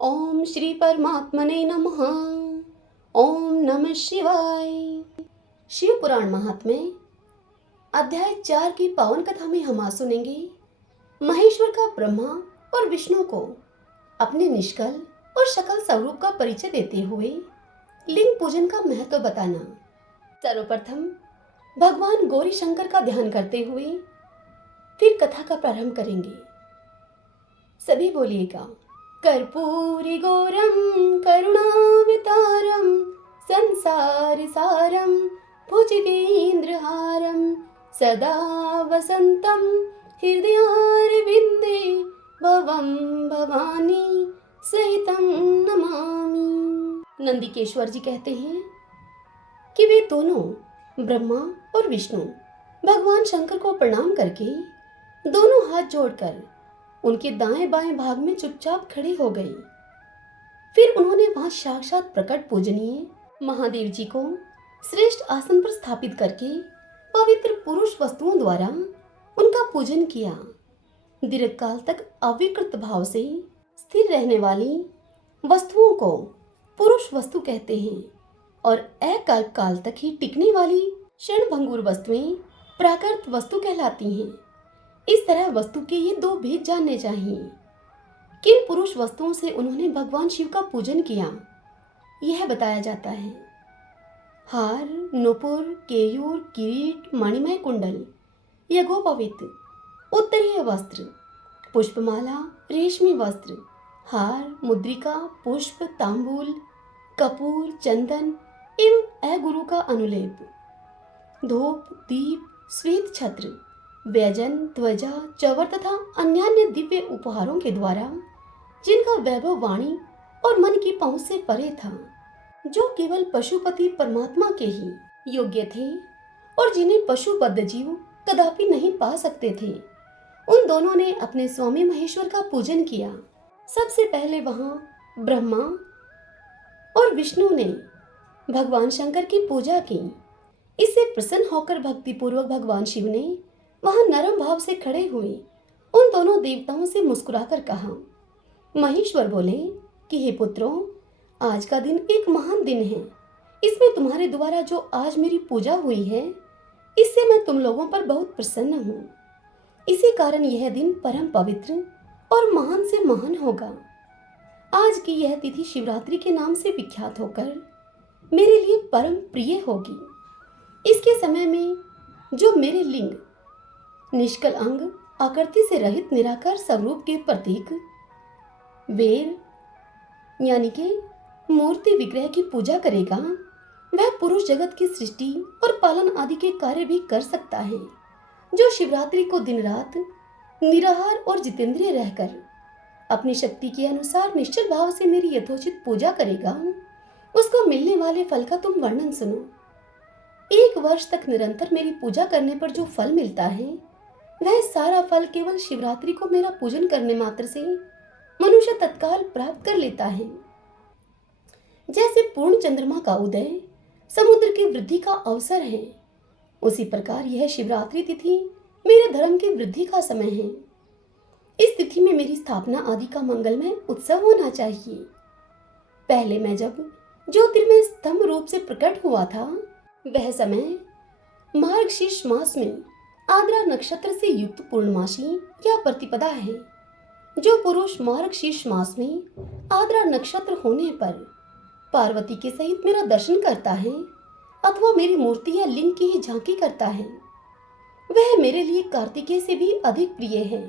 ओम श्री परमात्मने नमः। ओम नमः शिवाय। शिव पुराण महात्म्य अध्याय 4 की पावन कथा में हम आज सुनेंगे महेश्वर का ब्रह्मा और विष्णु को अपने निष्कल और सकल स्वरूप का परिचय देते हुए लिंग पूजन का महत्व बताना। सर्वप्रथम भगवान गौरी शंकर का ध्यान करते हुए फिर कथा का प्रारंभ करेंगे। सभी बोलिएगा। कर्पूरी गौरम करुणावतारम संसार सारम भुजगेन्द्रहारम सदा वसंतम हृदयारविंदे भवम भवानी सहितम नमामि। नंदिकेश्वर जी कहते हैं कि वे दोनों ब्रह्मा और विष्णु भगवान शंकर को प्रणाम करके दोनों हाथ जोड़कर उनके दाएं बाएं भाग में चुपचाप खड़े हो गए। फिर उन्होंने वहां साक्षात प्रकट पूजनीय महादेव जी को श्रेष्ठ आसन पर स्थापित करके पवित्र पुरुष वस्तुओं द्वारा उनका पूजन किया। दीर्घकाल तक अविकृत भाव से स्थिर रहने वाली वस्तुओं को पुरुष वस्तु कहते हैं और अकल्प काल तक ही टिकने वाली क्षणभंगुर वस्तुएं प्राकृत वस्तु कहलाती हैं। इस तरह वस्तु के ये दो भेद जानने चाहिए। किन पुरुष वस्तुओं से उन्होंने भगवान शिव का पूजन किया यह बताया जाता है। हार, नूपुर, केयूर, किरीट, मणिमय कुंडल, यज्ञोपवीत, उत्तरीय वस्त्र, पुष्पमाला, रेशमी वस्त्र, हार, मुद्रिका, पुष्प, तांबूल, कपूर, चंदन एवं अगुरु का अनुलेप, धूप, दीप, श्वेत छत्र, व्यजन, ध्वजा, चवर तथा अन्यान्य दिव्य उपहारों के द्वारा जिनका वैभव वाणी और मन की पहुंच से परे था, जो केवल पशुपति परमात्मा के ही योग्य थे और जिन्हें पशुबद्ध जीव कदापि नहीं पा सकते थे, उन दोनों ने अपने स्वामी महेश्वर का पूजन किया। सबसे पहले वहां ब्रह्मा और विष्णु ने भगवान शंकर की पूजा की। इससे प्रसन्न होकर भक्तिपूर्वक भगवान शिव ने वहां नरम भाव से खड़े हुए उन दोनों देवताओं से मुस्कुराकर कहा। महेश्वर बोले कि हे पुत्रों, आज का दिन एक महान दिन है। इसमें तुम्हारे द्वारा जो आज मेरी पूजा हुई है, इससे मैं तुम लोगों पर बहुत प्रसन्न हूँ। इसी कारण यह दिन परम पवित्र और महान से महान होगा। आज की यह तिथि शिवरात्रि के नाम से विख्यात होकर मेरे लिए परम प्रिय होगी। इसके समय में जो मेरे लिंग, निष्कल अंग, आकृति से रहित निराकार स्वरूप के प्रतीक वेर यानी कि मूर्ति विग्रह की पूजा करेगा, वह पुरुष जगत की सृष्टि और पालन आदि के कार्य भी कर सकता है। जो शिवरात्रि को दिन रात निराहार और जितेंद्रिय रहकर अपनी शक्ति के अनुसार निश्चल भाव से मेरी यथोचित पूजा करेगा, उसको मिलने वाले फल का तुम वर्णन सुनो। 1 वर्ष तक निरंतर मेरी पूजा करने पर जो फल मिलता है, वह सारा फल केवल शिवरात्रि को मेरा पूजन करने मात्र से मनुष्य तत्काल प्राप्त कर लेता है। जैसे पूर्ण चंद्रमा का उदय समुद्र की वृद्धि का अवसर है, उसी प्रकार यह शिवरात्रि तिथि मेरे धर्म की वृद्धि का समय है। इस तिथि में मेरी स्थापना आदि का मंगलमय उत्सव होना चाहिए। पहले मैं जब ज्योतिर्मय स्तंभ रूप से प्रकट हुआ था, वह समय मार्गशीर्ष मास में आद्रा नक्षत्र से युक्त पूर्णमासी या प्रतिपदा है। जो पुरुष मार्गशीर्ष मास में आद्रा नक्षत्र होने पर पार्वती के सहित मेरा दर्शन करता है अथवा मेरी मूर्ति या लिंग की ही झांकी करता है, वह मेरे लिए कार्तिकेय से भी अधिक प्रिय है।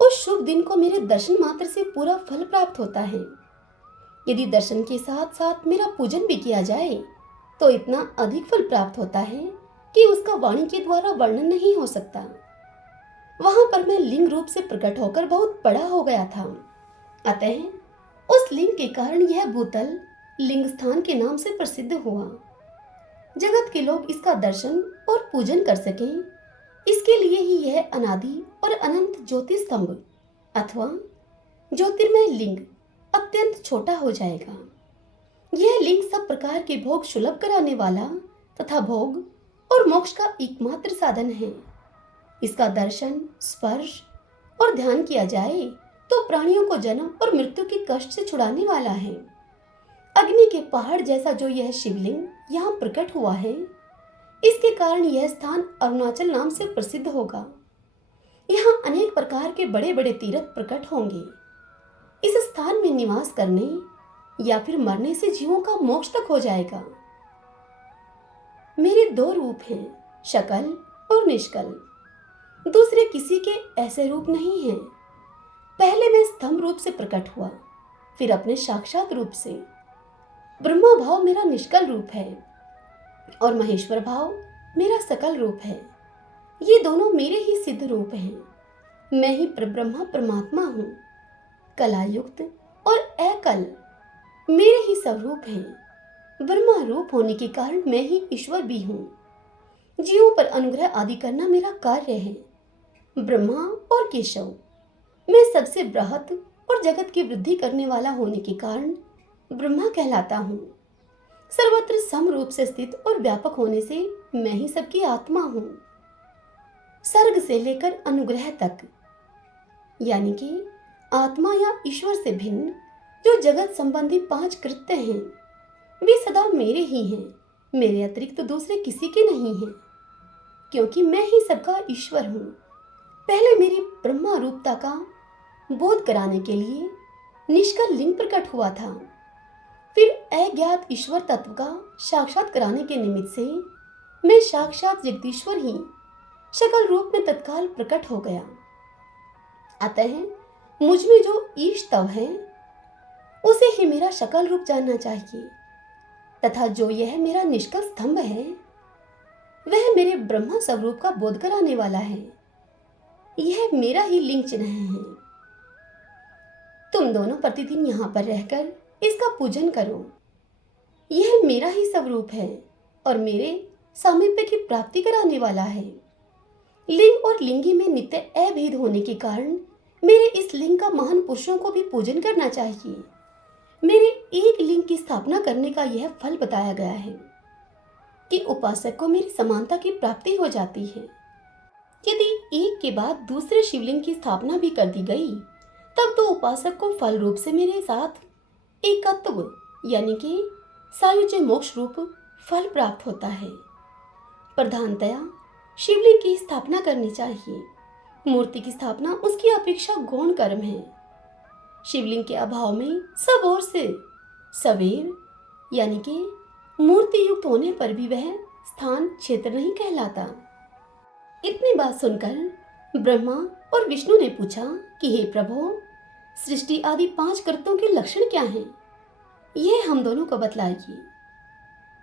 उस शुभ दिन को मेरे दर्शन मात्र से पूरा फल प्राप्त होता है। यदि दर्शन के साथ साथ मेरा पूजन भी किया जाए तो इतना अधिक फल प्राप्त होता है कि उसका वाणी के द्वारा वर्णन नहीं हो सकता। वहां पर मैं लिंग रूप से प्रकट होकर बहुत बड़ा हो गया था। अतः उस लिंग के कारण यह भूतल लिंग स्थान के नाम से प्रसिद्ध हुआ। जगत के लोग इसका दर्शन और पूजन कर सकें, इसके लिए ही यह अनादि और अनंत ज्योति स्तंभ अथवा ज्योतिर्मय लिंग अत्यंत छोटा हो जाएगा। यह लिंग सब प्रकार के भोग सुलभ कराने वाला तथा भोग और मोक्ष का एकमात्र साधन है। इसका दर्शन, स्पर्श और ध्यान किया जाए तो प्राणियों को जन्म और मृत्यु के कष्ट से छुड़ाने वाला है। अग्नि के पहाड़ जैसा जो यह शिवलिंग यहाँ प्रकट हुआ है, इसके कारण यह स्थान अरुणाचल नाम से प्रसिद्ध होगा। यहाँ अनेक प्रकार के बड़े बड़े तीर्थ प्रकट होंगे। इस स्थान में निवास करने या फिर मरने से जीवों का मोक्ष तक हो जाएगा। मेरे दो रूप हैं, शकल और निष्कल। दूसरे किसी के ऐसे रूप नहीं हैं। पहले मैं स्तंभ रूप से प्रकट हुआ, फिर अपने साक्षात रूप से। ब्रह्मा भाव मेरा निष्कल रूप है और महेश्वर भाव मेरा सकल रूप है। ये दोनों मेरे ही सिद्ध रूप हैं। मैं ही परब्रह्मा परमात्मा हूँ, कलायुक्त और एकल मेरे ही स्वरूप हैं। ब्रह्मा रूप होने के कारण मैं ही ईश्वर भी हूँ। जीवों पर अनुग्रह आदि करना मेरा कार्य है। ब्रह्मा और केशव, मैं सबसे बृहत और जगत की वृद्धि करने वाला होने के कारण ब्रह्मा कहलाता हूँ। सर्वत्र सम रूप से स्थित और व्यापक होने से मैं ही सबकी आत्मा हूँ। सर्ग से लेकर अनुग्रह तक, यानी कि आत्मा या ईश्वर से भिन्न जो जगत संबंधी 5 कृत्य हैं, वे सदा मेरे ही हैं। मेरे अतिरिक्त दूसरे किसी के नहीं हैं, क्योंकि मैं ही सबका ईश्वर हूँ। पहले मेरी ब्रह्मा रूपता का बोध कराने के लिए निष्कल लिंग प्रकट हुआ था। फिर अज्ञात ईश्वर तत्व का साक्षात कराने के निमित्त से मैं साक्षात जगदीश्वर ही शकल रूप में तत्काल प्रकट हो गया। अतः मुझ में जो ईश तव है, उसे ही मेरा शकल रूप जानना चाहिए, तथा जो यह मेरा निष्कल स्तंभ है, वह मेरे ब्रह्मा स्वरूप का बोध कराने वाला है। यह मेरा ही लिंग चिन्ह है। तुम दोनों प्रतिदिन यहाँ पर रहकर इसका पूजन करो। यह मेरा ही स्वरूप है और मेरे सामीप्य की प्राप्ति कराने वाला है। लिंग और लिंगी में नित्य अभेद होने के कारण मेरे इस लिंग का महान पुरुषों को भी पूजन करना चाहिए। मेरे एक लिंग की स्थापना करने का यह फल बताया गया है कि उपासक को मेरी समानता की प्राप्ति हो जाती है। यदि एक के बाद दूसरे शिवलिंग की स्थापना भी कर दी गई, तब तो उपासक को फल रूप से मेरे साथ एकत्व यानी कि सायुज्य मोक्ष रूप फल प्राप्त होता है। प्रधानतया शिवलिंग की स्थापना करनी चाहिए। मूर्ति की स्थापना उसकी अपेक्षा गौण कर्म है। शिवलिंग के अभाव में सब ओर से सवेर यानी कि मूर्ति युक्त होने पर भी वह स्थान क्षेत्र नहीं कहलाता। इतनी बात सुनकर ब्रह्मा और विष्णु ने पूछा कि हे प्रभु, सृष्टि आदि 5 कर्तों के लक्षण क्या हैं? यह हम दोनों को बतलाइए।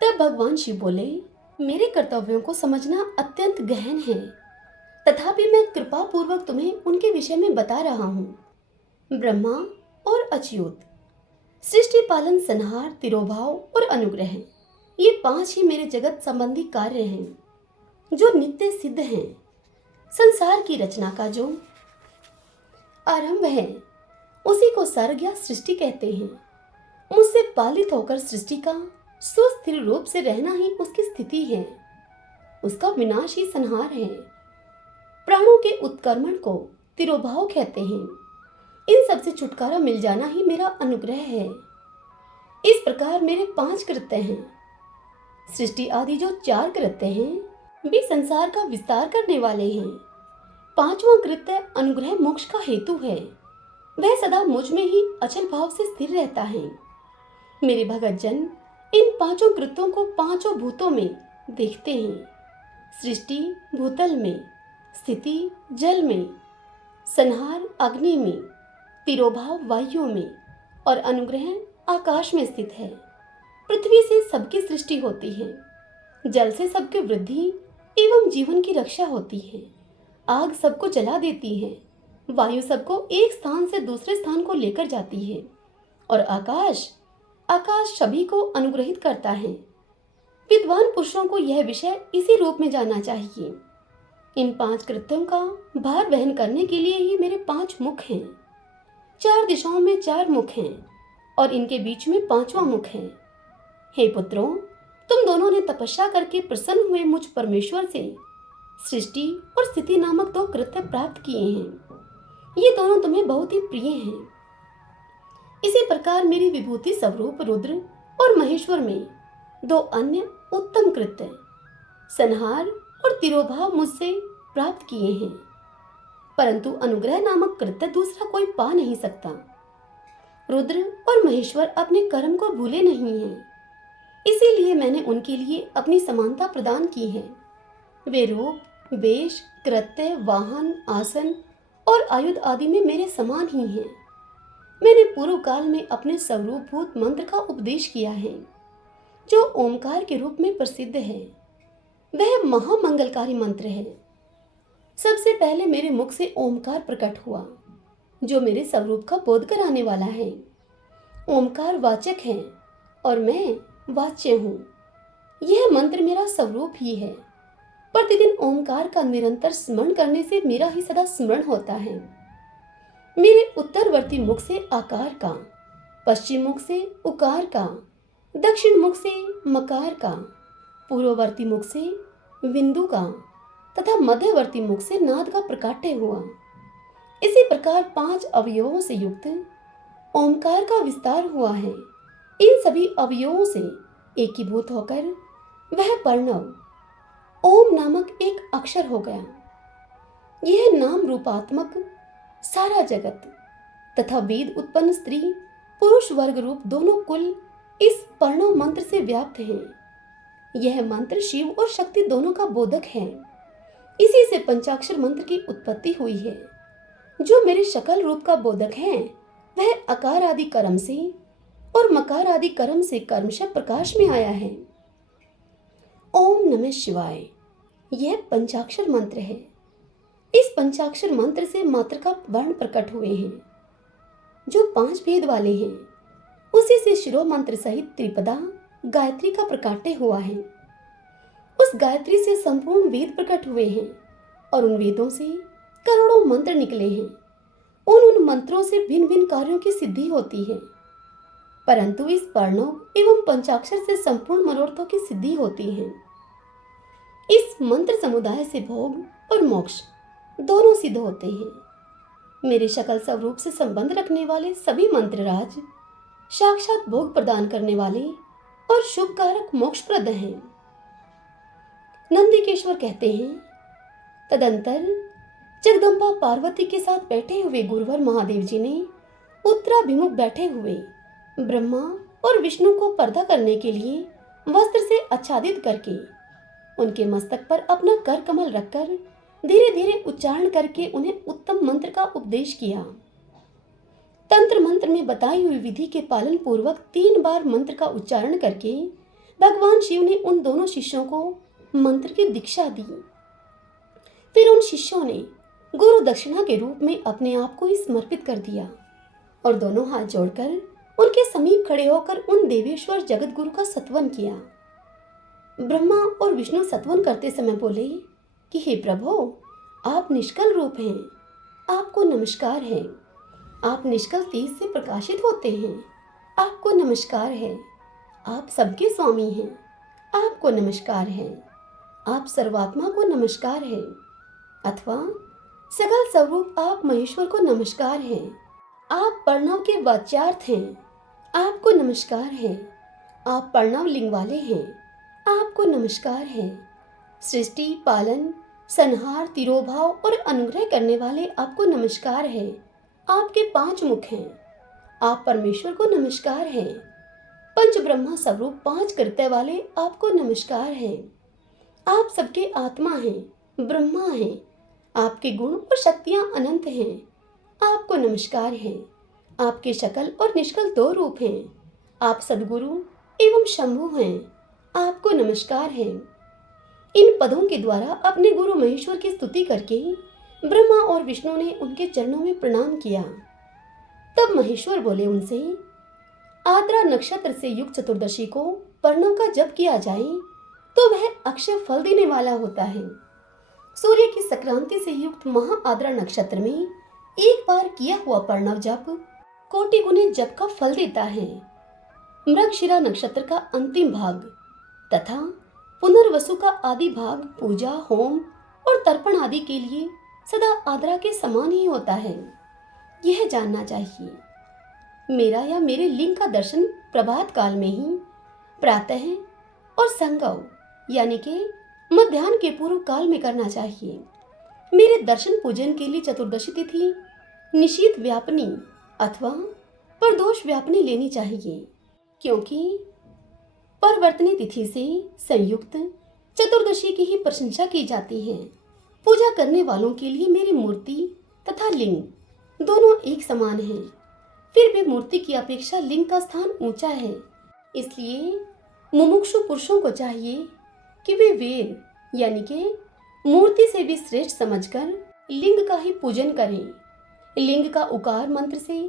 तब भगवान शिव बोले, मेरे कर्तव्यों को समझना अत्यंत गहन है, तथापि मैं कृपा पूर्वक तुम्हें उनके विषय में बता रहा हूँ। ब्रह्मा और अच्युत, सृष्टि पालन संहार तिरोभाव और अनुग्रह, ये 5 ही मेरे जगत संबंधी कार्य हैं जो नित्य सिद्ध हैं। संसार की रचना का जो आरंभ है उसी को सर्ग या सृष्टि कहते हैं। मुझसे पालित होकर सृष्टि का सुस्थिर रूप से रहना ही उसकी स्थिति है, उसका विनाश ही संहार है। प्राणों के उत्क्रमण को तिरोभाव कहते हैं। इन सब से छुटकारा मिल जाना ही मेरा अनुग्रह है। इस प्रकार मेरे 5 कृत्य हैं। सृष्टि आदि जो 4 कृत्य हैं वे संसार का विस्तार करने वाले हैं। 5वां कृत्य अनुग्रह मोक्ष का हेतु है। वह सदा मुझ में ही अचल भाव से स्थिर रहता है। मेरे भगत जन इन 5 कृत्यों को 5 भूतों में देखते हैं। सृष्टि भूतल में, स्थिति जल में, संहार अग्नि में, तिरोभाव वायु में और अनुग्रह आकाश में स्थित है। पृथ्वी से सबकी सृष्टि होती है, जल से सबकी वृद्धि एवं जीवन की रक्षा होती है। आग सबको जला देती है, वायु सबको एक स्थान से दूसरे स्थान को लेकर जाती है और आकाश सभी को अनुग्रहित करता है। विद्वान पुरुषों को यह विषय इसी रूप में जानना चाहिए। इन 5 कृत्यों का भार वहन करने के लिए ही मेरे 5 मुख हैं। 4 दिशाओं में 4 मुख हैं और इनके बीच में 5वां मुख है। हे पुत्रों, तुम दोनों ने तपस्या करके प्रसन्न हुए मुझ परमेश्वर से सृष्टि और स्थिति नामक 2 कृत्य प्राप्त किए हैं। ये दोनों तुम्हें बहुत ही प्रिय हैं। इसी प्रकार मेरी विभूति स्वरूप रुद्र और महेश्वर में दो अन्य उत्तम कृत्य संहार और तिरोभाव मुझसे प्राप्त किए हैं, परंतु अनुग्रह नामक कृत्य दूसरा कोई पा नहीं सकता। रुद्र और महेश्वर अपने कर्म को भूले नहीं हैं, इसीलिए मैंने उनके लिए अपनी समानता प्रदान की है। वे रूप, वेश, कृत्य, वाहन, आसन और आयुध आदि में मेरे समान ही हैं। मैंने पूर्व काल में अपने स्वरूपभूत मंत्र का उपदेश किया है, जो ओमकार के रूप में प्रसिद्ध है। वह महामंगलकारी मंत्र है। सबसे पहले मेरे मुख से ओमकार प्रकट हुआ, जो मेरे स्वरूप का बोध कराने वाला है। ओमकार वाचक है और मैं वाच्य हूँ। यह मंत्र मेरा स्वरूप ही है। प्रतिदिन ओमकार का निरंतर स्मरण करने से मेरा ही सदा स्मरण होता है। मेरे उत्तरवर्ती मुख से आकार का, पश्चिम मुख से उकार का, दक्षिण मुख से मकार का, पूर्ववर्ती मुख से बिंदु का तथा मध्यवर्ती मुख से नाद का प्रकाट्य हुआ। इसी प्रकार 5 अवयवों से युक्त ओमकार का विस्तार हुआ है। इन सभी अवयवों से एकीभूत होकर वह प्रणव ओम नामक एक अक्षर हो गया। यह नाम रूपात्मक सारा जगत तथा वेद उत्पन्न स्त्री पुरुष वर्ग रूप दोनों कुल इस प्रणव मंत्र से व्याप्त हैं। यह मंत्र शिव और शक्ति दोनों का बोधक है। इसी से पंचाक्षर मंत्र की उत्पत्ति हुई है। जो मेरे शकल रूप का बोधक है वह अकार आदि कर्म से और मकार आदि कर्म से कर्मशः प्रकाश में आया है। ओम नमः शिवाय यह पंचाक्षर मंत्र है। इस पंचाक्षर मंत्र से मात्र का वर्ण प्रकट हुए हैं, जो 5 भेद वाले हैं। उसी से शिरो मंत्र सहित त्रिपदा गायत्री का प्रकाट्य हुआ है। उस गायत्री से संपूर्ण वेद प्रकट हुए हैं और उन वेदों से करोड़ों मंत्र निकले हैं। उन मंत्रों से भिन्न भिन्न कार्यों की सिद्धि होती है, परंतु इस प्रणव एवं पंचाक्षर से संपूर्ण मनोरथों की सिद्धि होती है। इस मंत्र समुदाय से भोग और मोक्ष दोनों सिद्ध होते हैं। मेरे शकल स्वरूप से संबंध रखने वाले सभी मंत्रराज साक्षात भोग प्रदान करने वाले और शुभ कारक मोक्षप्रद हैं। नंदिकेश्वर कहते हैं, तदंतर जगदम्बा पार्वती के साथ बैठे हुए गुरुवर महादेव जी ने उत्तराभिमुख बैठे हुए ब्रह्मा और विष्णु को पर्दा करने के लिए वस्त्र से आच्छादित करके उनके मस्तक पर अपना कर कमल रखकर धीरे धीरे उच्चारण करके उन्हें उत्तम मंत्र का उपदेश किया। तंत्र मंत्र में बताई हुई विधि के पालन पूर्वक 3 बार मंत्र का उच्चारण करके भगवान शिव ने उन दोनों शिष्यों को मंत्र की दीक्षा दी। फिर उन शिष्यों ने गुरु दक्षिणा के रूप में अपने आप को समर्पित कर दिया और दोनों हाथ जोड़कर उनके समीप खड़े होकर उन देवेश्वर जगत गुरु का सत्वन किया। ब्रह्मा और विष्णु सत्वन करते समय बोले कि हे प्रभु, आप निष्कल रूप हैं, आपको नमस्कार है। आप निष्कल तेज से प्रकाशित होते हैं, आपको नमस्कार है। आप सबके स्वामी हैं, आपको नमस्कार है। आप सर्वात्मा को नमस्कार है, अथवा सकल स्वरूप आप महेश्वर को नमस्कार है। आप प्रणव के वाच्यार्थ हैं, आपको नमस्कार है। आप प्रणव लिंग वाले हैं, आपको नमस्कार है। सृष्टि, पालन, संहार, तिरोभाव और अनुग्रह करने वाले आपको नमस्कार है। आपके 5 मुख हैं, आप परमेश्वर को नमस्कार है। पंच ब्रह्मा स्वरूप 5 कृत्य वाले आपको नमस्कार है। आप सबके आत्मा हैं, ब्रह्मा हैं। आपके गुण और शक्तियां अनंत हैं, आपको नमस्कार है। आपके शकल और निष्कल 2 रूप हैं। आप सद्गुरु एवं शंभु हैं, आपको नमस्कार है। इन पदों के द्वारा अपने गुरु महेश्वर की स्तुति करके ब्रह्मा और विष्णु ने उनके चरणों में प्रणाम किया। तब महेश्वर बोले उनसे, आद्रा नक्षत्र से युक्त चतुर्दशी को प्रणव का जप किया जाए तो वह अक्षय फल देने वाला होता है। सूर्य की संक्रांति से युक्त महा आद्रा नक्षत्र में एक बार किया हुआ प्रणव जप कोटि गुने जप का फल देता है। मृगशिरा नक्षत्र का अंतिम भाग तथा पुनर्वसु का आदि भाग पूजा, होम और तर्पण आदि के लिए सदा आद्रा के समान ही होता है। यह जानना चाहिए। मेरा या मेरे लिंग का दर्शन प्रभात काल में ही, प्रातः और संगव यानी कि मध्याह्न के पूर्व काल में करना चाहिए। मेरे दर्शन पूजन के लिए चतुर्दशी तिथि निशीथ व्यापनी अथवा प्रदोष व्यापनी लेनी चाहिए, क्योंकि परवर्तनी तिथि से संयुक्त चतुर्दशी की ही प्रशंसा की जाती है। पूजा करने वालों के लिए मेरी मूर्ति तथा लिंग दोनों एक समान हैं। फिर भी मूर्ति की अपेक्षा लिंग का स्थान ऊंचा है, इसलिए मुमुक्षु पुरुषों को चाहिए कि वे वेद यानी कि मूर्ति से भी श्रेष्ठ समझकर लिंग का ही पूजन करें। लिंग का उकार मंत्र से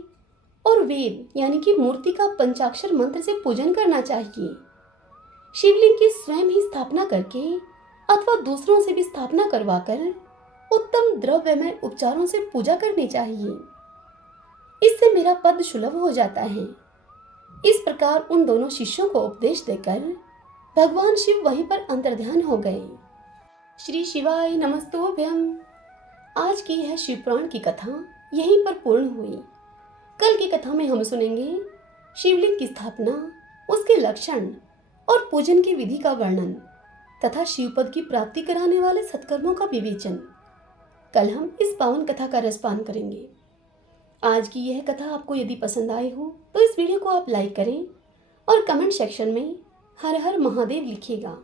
और वेद यानी कि मूर्ति का पंचाक्षर मंत्र से पूजन करना चाहिए। शिवलिंग की स्वयं ही स्थापना करके अथवा दूसरों से भी स्थापना करवाकर उत्तम द्रव्यमय उपचारों से पूजा करनी चाहिए। इससे मेरा पद सुलभ हो जाता है। इस प्रकार उन दोनों शिष्यों को उपदेश देकर भगवान शिव वहीं पर अंतर्ध्यान हो गए। श्री शिवाय नमस्तुभ्यम। आज की यह शिव पुराण की कथा यहीं पर पूर्ण हुई। कल की कथा में हम सुनेंगे शिवलिंग की स्थापना, उसके लक्षण और पूजन की विधि का वर्णन तथा शिवपद की प्राप्ति कराने वाले सत्कर्मों का विवेचन। कल हम इस पावन कथा का रसपान करेंगे। आज की यह कथा आपको यदि पसंद आई हो तो इस वीडियो को आप लाइक करें और कमेंट सेक्शन में हर हर महादेव लिखिएगा।